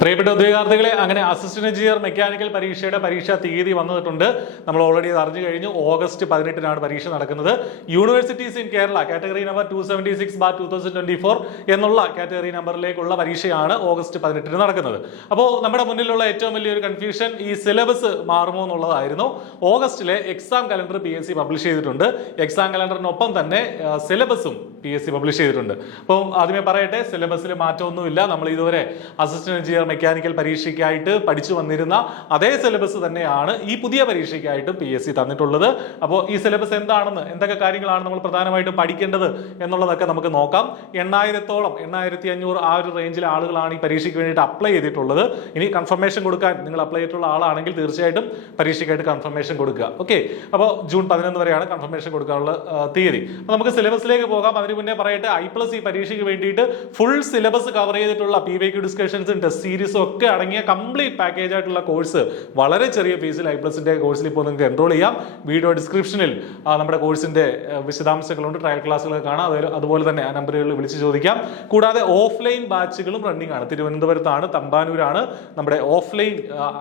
പ്രിയപ്പെട്ട ഉദ്യോഗാർത്ഥികളെ, അങ്ങനെ assistant engineer mechanical പരീക്ഷയുടെ പരീക്ഷാ തീയതി വന്നിട്ടുണ്ട്. നമ്മൾ ഓൾറെഡി അത് അറിഞ്ഞു കഴിഞ്ഞു. ഓഗസ്റ്റ് 18-നാണ് പരീക്ഷ നടക്കുന്നത്. Universities in Kerala category number 276/2024 എന്നുള്ള കാറ്റഗറി നമ്പറിലേക്കുള്ള പരീക്ഷയാണ് ഓഗസ്റ്റ് 18-ന് നടക്കുന്നത്. അപ്പോൾ നമ്മുടെ മുന്നിലുള്ള ഏറ്റവും വലിയൊരു കൺഫ്യൂഷൻ ഈ സിലബസ് മാറുമോ എന്നുള്ളതായിരുന്നു. ഓഗസ്റ്റിലെ എക്സാം കലണ്ടർ PSC പബ്ലിഷ് ചെയ്തിട്ടുണ്ട്. എക്സാം കലണ്ടറിനൊപ്പം തന്നെ സിലബസും PSC പബ്ലിഷ് ചെയ്തിട്ടുണ്ട്. അപ്പോൾ ആദ്യമേ പറയട്ടെ, സിലബസിൽ മാറ്റമൊന്നുമില്ല. നമ്മൾ ഇതുവരെ അസിസ്റ്റന്റ് എഞ്ചിനീയർ മെക്കാനിക്കൽ പരീക്ഷയ്ക്കായിട്ട് പഠിച്ചു വന്നിരുന്ന അതേ സിലബസ് തന്നെയാണ് ഈ പുതിയ പരീക്ഷയ്ക്കായിട്ട് PSC തന്നിട്ടുള്ളത്. അപ്പോൾ ഈ സിലബസ് എന്താണെന്ന്, എന്തൊക്കെ കാര്യങ്ങളാണ് നമ്മൾ പ്രധാനമായിട്ടും പഠിക്കേണ്ടത് എന്നുള്ളതൊക്കെ നമുക്ക് നോക്കാം. 8,000-ഓളം 8,500 ആ ഒരു റേഞ്ചിലെ ആളുകളാണ് ഈ പരീക്ഷയ്ക്ക് വേണ്ടിയിട്ട് അപ്ലൈ ചെയ്തിട്ടുള്ളത്. ഇനി കൺഫർമേഷൻ കൊടുക്കാൻ നിങ്ങൾ അപ്ലൈ ചെയ്തിട്ടുള്ള ആളാണെങ്കിൽ തീർച്ചയായിട്ടും പരീക്ഷയ്ക്കായിട്ട് കൺഫർമേഷൻ കൊടുക്കുക. ഓക്കെ, അപ്പോൾ ജൂൺ 11 വരെയാണ് കൺഫർമേഷൻ കൊടുക്കാനുള്ള തീയതി. അപ്പോൾ നമുക്ക് സിലബസിലേക്ക് പോകാം. അതിന് മുന്നേ പറയട്ടെ, I+ ഈ പരീക്ഷയ്ക്ക് വേണ്ടിയിട്ട് ഫുൾ സിലബസ് കവർ ചെയ്തിട്ടുള്ള PYQ ഡിസ്കഷൻസും ടെസ്റ്റ് സീരീസും ഒക്കെ അടങ്ങിയ കംപ്ലീറ്റ് പാക്കേജ് ആയിട്ടുള്ള കോഴ്സ് വളരെ ചെറിയ ഫീസിൽ I+ന്റെ കോഴ്സിൽ ഇപ്പോൾ നിങ്ങൾക്ക് എൻറോൾ ചെയ്യാം. വീഡിയോ ഡിസ്ക്രിപ്ഷനിൽ നമ്മുടെ കോഴ്സിന്റെ വിശദാംശങ്ങളുണ്ട്, ട്രയൽ ക്ലാസ്സുകൾ കാണാം. അതുപോലെ തന്നെ ആ നമ്പറുകളിൽ വിളിച്ച് ചോദിക്കാം. കൂടാതെ ഓഫ്ലൈൻ ബാച്ചുകളും റണ്ണിംഗ് ആണ്. തിരുവനന്തപുരത്താണ്, തമ്പാനൂരാണ് നമ്മുടെ ഓഫ്ലൈൻ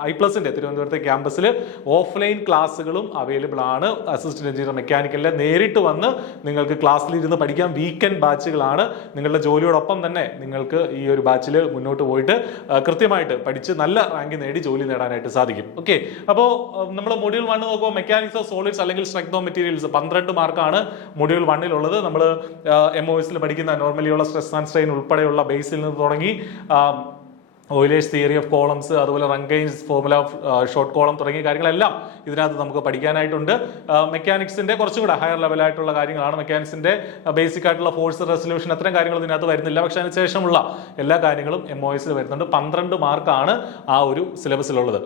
I+ന്റെ തിരുവനന്തപുരത്തെ ക്യാമ്പസിൽ ഓഫ്ലൈൻ ക്ലാസ്സുകളും അവൈലബിൾ ആണ്. അസിസ്റ്റന്റ് എഞ്ചിനീയർ മെക്കാനിക്കലിലെ നേരിട്ട് വന്ന് നിങ്ങൾക്ക് ക്ലാസ്സിൽ ഇരുന്ന് പഠിക്കാം. വീക്കെൻഡ് ബാച്ചുകളാണ്. നിങ്ങളുടെ ജോലിയോടൊപ്പം തന്നെ നിങ്ങൾക്ക് ഈ ഒരു ബാച്ചിൽ മുന്നോട്ട് പോയിട്ട് കൃത്യമായിട്ട് പഠിച്ച് നല്ല റാങ്ക് നേടി ജോലി നേടാനായിട്ട് സാധിക്കും. ഓക്കെ, അപ്പോൾ നമ്മൾ മൊഡ്യൂൾ 1 നോക്കുമ്പോൾ മെക്കാനിക്സ് ഓഫ് സോളിഡ്സ് അല്ലെങ്കിൽ സ്ട്രെങ്ത് ഓഫ് മെറ്റീരിയൽസ് 12 മാർക്കാണ് മൊഡ്യൂൾ 1-ലുള്ളത്. നമ്മൾ MOSൽ പഠിക്കുന്ന നോർമലിയുള്ള സ്ട്രെസ് ആൻഡ് സ്ട്രെയിൻ ഉൾപ്പെടെയുള്ള ബേസിൽ നിന്ന് തുടങ്ങി ഓയിലേഴ്സ് തിയറി ഓഫ് കോളംസ്, അതുപോലെ റങ്കൈൻസ് ഫോർമുല ഓഫ് ഷോർട്ട് കോളം തുടങ്ങിയ കാര്യങ്ങളെല്ലാം ഇതിനകത്ത് നമുക്ക് പഠിക്കാനായിട്ടുണ്ട്. മെക്കാനിക്സിന്റെ കുറച്ചും കൂടെ ഹയർ ലെവലായിട്ടുള്ള കാര്യങ്ങളാണ്. മെക്കാനിക്സിന്റെ ബേസിക് ആയിട്ടുള്ള ഫോഴ്സ് റെസൊല്യൂഷൻ അത്തരം കാര്യങ്ങൾ ഇതിനകത്ത് വരുന്നില്ല. പക്ഷെ അതിനുശേഷമുള്ള എല്ലാ കാര്യങ്ങളും MOSൽ വരുന്നുണ്ട്. 12 മാർക്കാണ് ആ ഒരു സിലബസിലുള്ളത്.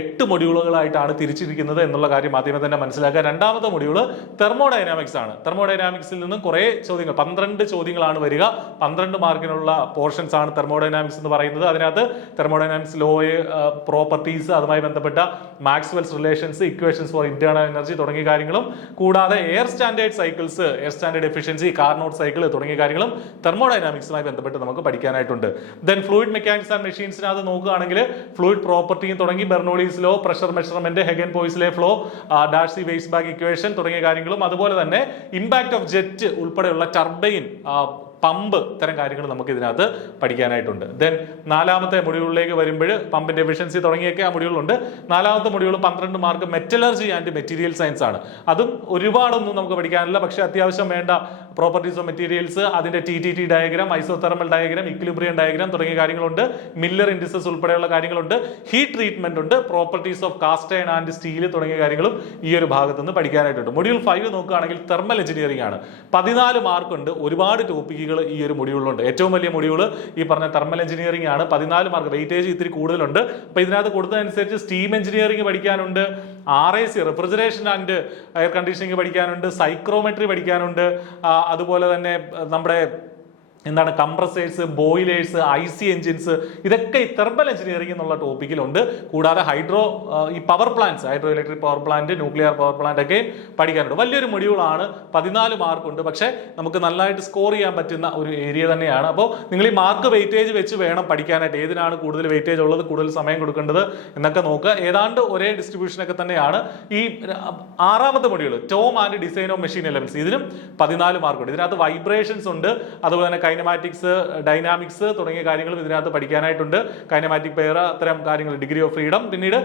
8 മൊഡ്യൂളുകളായിട്ടാണ് തിരിച്ചിരിക്കുന്നത് എന്നുള്ള കാര്യം ആദ്യമേ തന്നെ മനസ്സിലാക്കുക. രണ്ടാമത്തെ മൊഡ്യൂള് തെർമോഡൈനാമിക്സ് ആണ്. തെർമോഡൈനാമിക്സിൽ നിന്നും കുറേ ചോദ്യങ്ങൾ, 12 ചോദ്യങ്ങളാണ് വരിക. 12 മാർക്കിനുള്ള പോർഷൻസ് ആണ് തെർമോഡൈനാമിക്സ് എന്ന് പറയുന്നത്. അതിനകത്ത് തെർമോഡൈനാമിക്സ് ലോ, പ്രോപ്പർട്ടീസ്, അതുമായി ബന്ധപ്പെട്ട Maxwell's relations, equations for internal energy തുടങ്ങിയ കാര്യങ്ങളും, കൂടാതെ air standard cycles, air standard efficiency, Carnot cycle തുടങ്ങിയ കാര്യങ്ങളും തെർമോഡൈനാമിക്സുമായി ബന്ധപ്പെട്ട് നമുക്ക് പഠിക്കാനായിട്ടുണ്ട്. ദെൻ ഫ്ലൂയിഡ് മെക്കാനിക്സ് ആൻഡ് മെഷീൻസിനകത്ത് നോക്കുകയാണെങ്കിൽ ഫ്ലൂയിഡ് പ്രോപ്പർട്ടിയും തുടങ്ങി Bernoulli's law, pressure measurement, Hagen Poiseuille flow, Darcy Weisbach equation തുടങ്ങിയ കാര്യങ്ങളും, അതുപോലെ തന്നെ ഇമ്പാക്ട് ഓഫ് ജെറ്റ് ഉൾപ്പെടെയുള്ള ടർബൈൻ, പമ്പ്, ഇത്തരം കാര്യങ്ങൾ നമുക്ക് ഇതിനകത്ത് പഠിക്കാനായിട്ടുണ്ട്. ദെൻ 4ാമത്തെ മൊഡ്യൂളിലേക്ക് വരുമ്പോൾ പമ്പിന്റെ എഫിഷ്യൻസി തുടങ്ങിയൊക്കെ ആ മൊഡ്യൂളുണ്ട്. 4ാമത്തെ module 12 mark metallurgy and material science ആണ്. അതും ഒരുപാടൊന്നും നമുക്ക് പഠിക്കാനില്ല. പക്ഷെ അത്യാവശ്യം വേണ്ട പ്രോപ്പർട്ടീസ് ഓഫ് മെറ്റീരിയൽസ്, അതിന്റെ TTT diagram, isothermal diagram, equilibrium diagram തുടങ്ങിയ കാര്യങ്ങളുണ്ട്. മില്ലർ ഇൻഡിസസ് ഉൾപ്പെടെയുള്ള കാര്യങ്ങളുണ്ട്. ഹീറ്റ് ട്രീറ്റ്മെന്റ് ഉണ്ട്. Properties of cast iron and steel തുടങ്ങിയ കാര്യങ്ങളും ഈ ഒരു ഭാഗത്ത് നിന്ന് പഠിക്കാനായിട്ടുണ്ട്. മൊഡ്യൂൾ 5 നോക്കുകയാണെങ്കിൽ തെർമൽ എഞ്ചിനീയറിംഗ് ആണ്. 14 മാർക്കുണ്ട്. ഒരുപാട് ടോപ്പിക്കുകൾ ഈ ഒരു മൊഡ്യൂളിലുണ്ട്. ഏറ്റവും വലിയ മൊഡ്യൂൾ ഈ പറഞ്ഞ തെർമൽ എഞ്ചിനീയറിംഗ് ആണ്. 14 മാർക്ക്, വെയിറ്റേജ് ഇത്തിരി കൂടുതലുണ്ട്. അപ്പൊ ഇതിനകത്ത് കൊടുത്തതനുസരിച്ച് സ്റ്റീം എഞ്ചിനീയറിംഗ് പഠിക്കാനുണ്ട്, RAC refrigeration and air conditioning പഠിക്കാനുണ്ട്, സൈക്രോമെട്രി പഠിക്കാനുണ്ട്, അതുപോലെ തന്നെ നമ്മുടെ കംപ്രസേഴ്സ്, ബോയിലേഴ്സ്, IC എഞ്ചിൻസ്, ഇതൊക്കെ ഈ തെർമൽ എഞ്ചിനീയറിംഗ് എന്നുള്ള ടോപ്പിക്കിലുണ്ട്. കൂടാതെ ഈ power plants, hydro electric power plant, nuclear power plant ഒക്കെ പഠിക്കാനുണ്ട്. വലിയൊരു മൊഡ്യൂളാണ്. 14 മാർക്കുണ്ട്. പക്ഷെ നമുക്ക് നല്ലതായിട്ട് സ്കോർ ചെയ്യാൻ പറ്റുന്ന ഒരു ഏരിയ തന്നെയാണ്. അപ്പോൾ നിങ്ങൾ ഈ മാർക്ക് വെയിറ്റേജ് വെച്ച് വേണം പഠിക്കാനായിട്ട്. ഏതിനാണ് കൂടുതൽ വെയിറ്റേജ് ഉള്ളത്, കൂടുതൽ സമയം കൊടുക്കേണ്ടത് എന്നൊക്കെ നോക്കുക. ഏതാണ്ട് ഒരേ ഡിസ്ട്രിബ്യൂഷനൊക്കെ തന്നെയാണ്. ഈ 6ാമത്തെ module TOM and design of machine elements, ഇതിനും 14 മാർക്കുണ്ട്. ഇതിനകത്ത് വൈബ്രേഷൻസ് ഉണ്ട്, അതുപോലെ തന്നെ കൈനമാറ്റിക്സ്, ഡൈനാമിക്സ് തുടങ്ങിയ കാര്യങ്ങളും ഇതിനകത്ത് പഠിക്കാനായിട്ടുണ്ട്. കൈനമാറ്റിക് പെയർ, അത്തരം കാര്യങ്ങൾ, ഡിഗ്രി ഓഫ് ഫ്രീഡം. പിന്നീട്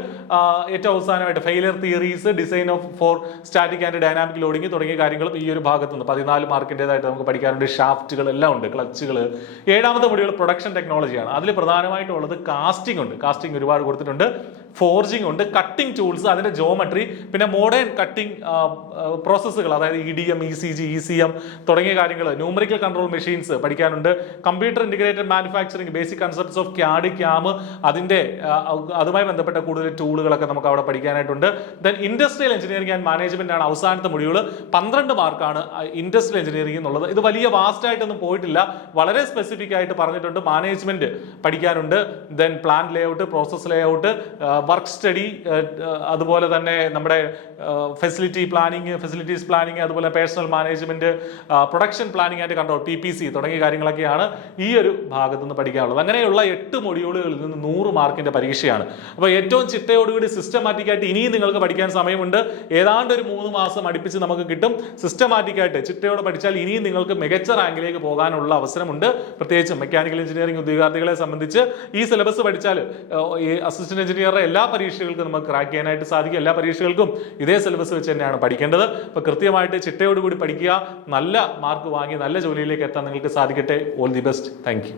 ഏറ്റവും അവസാനമായിട്ട് failure theories, design of for static and dynamic loading തുടങ്ങിയ കാര്യങ്ങളും ഈ ഒരു ഭാഗത്ത് നിന്ന് 14 മാർക്കിൻ്റെതായിട്ട് നമുക്ക് പഠിക്കാനുണ്ട്. ഷാഫ്റ്റുകൾ എല്ലാം ഉണ്ട്, ക്ലച്ചുകൾ. 7ാമത്തെ മൊഡ്യൂൾ പ്രൊഡക്ഷൻ ടെക്നോളജിയാണ്. അതിൽ പ്രധാനമായിട്ടും ഉള്ളത് കാസ്റ്റിംഗ് ഉണ്ട്. കാസ്റ്റിംഗ് ഒരുപാട് കൊടുത്തിട്ടുണ്ട്. ഫോർജിങ് ഉണ്ട്, കട്ടിംഗ് ടൂൾസ്, അതിന്റെ ജോമെട്രി, പിന്നെ മോഡേൺ കട്ടിംഗ് പ്രോസസ്സുകൾ, അതായത് EDM, ECG, ECM തുടങ്ങിയ കാര്യങ്ങൾ, ന്യൂമറിക്കൽ കൺട്രോൾ മെഷീൻസ് പഠിക്കാനുണ്ട്. Computer integrated manufacturing, basic concepts of CAD, CAM, അതുമായി ബന്ധപ്പെട്ട കൂടുതൽ ടൂളുകളൊക്കെ നമുക്ക് അവിടെ പഠിക്കാനായിട്ടുണ്ട്. Then industrial engineering and management ആണ് അവസാനത്തെ മൊഡ്യൂൾ. 12 മാർക്കാണ് ഇൻഡസ്ട്രിയൽ എഞ്ചിനീയറിംഗ് എന്നുള്ളത്. ഇത് വലിയ വാസ്റ്റ് ആയിട്ടൊന്നും പോയിട്ടില്ല, വളരെ സ്പെസിഫിക് ആയിട്ട് പറഞ്ഞിട്ടുണ്ട്. മാനേജ്മെന്റ് പഠിക്കാനുണ്ട്. Then plant layout, process layout, work study, അതുപോലെ തന്നെ നമ്മുടെ ഫെസിലിറ്റീസ് പ്ലാനിങ്, അതുപോലെ personnel management, production planning and control PPC തുടങ്ങിയ കാര്യങ്ങളൊക്കെയാണ് ഈ ഒരു ഭാഗത്തു നിന്ന് പഠിക്കാനുള്ളത്. അങ്ങനെയുള്ള 8 മൊഡ്യൂളുകളിൽ നിന്ന് 100 മാർക്കിന്റെ പരീക്ഷയാണ്. അപ്പോൾ ഏറ്റവും ചിട്ടയോടുകൂടി സിസ്റ്റമാറ്റിക് ആയിട്ട് ഇനിയും നിങ്ങൾക്ക് പഠിക്കാൻ സമയമുണ്ട്. ഏതാണ്ട് ഒരു 3 മാസം അടുപ്പിച്ച് നമുക്ക് കിട്ടും. സിസ്റ്റമാറ്റിക് ആയിട്ട് ചിട്ടയോടെ പഠിച്ചാൽ ഇനിയും നിങ്ങൾക്ക് മികച്ച റാങ്കിലേക്ക് പോകാനുള്ള അവസരമുണ്ട്. പ്രത്യേകിച്ചും മെക്കാനിക്കൽ എഞ്ചിനീയറിംഗ് ഉദ്യോഗാർത്ഥികളെ സംബന്ധിച്ച് ഈ സിലബസ് പഠിച്ചാൽ ഈ അസിസ്റ്റന്റ് എഞ്ചിനീയറുടെ എല്ലാ പരീക്ഷകൾക്കും നമുക്ക് ക്രാക്ക് ചെയ്യാനായിട്ട് സാധിക്കും. എല്ലാ പരീക്ഷകൾക്കും ഇതേ സിലബസ് വെച്ച് തന്നെയാണ് പഠിക്കേണ്ടത്. അപ്പോൾ കൃത്യമായിട്ട് ചിട്ടയോടുകൂടി പഠിക്കുക, നല്ല മാർക്ക് വാങ്ങി നല്ല ജോലിയിലേക്ക് എത്താൻ നിങ്ങൾക്ക് സാധിക്കട്ടെ. All the best. Thank you.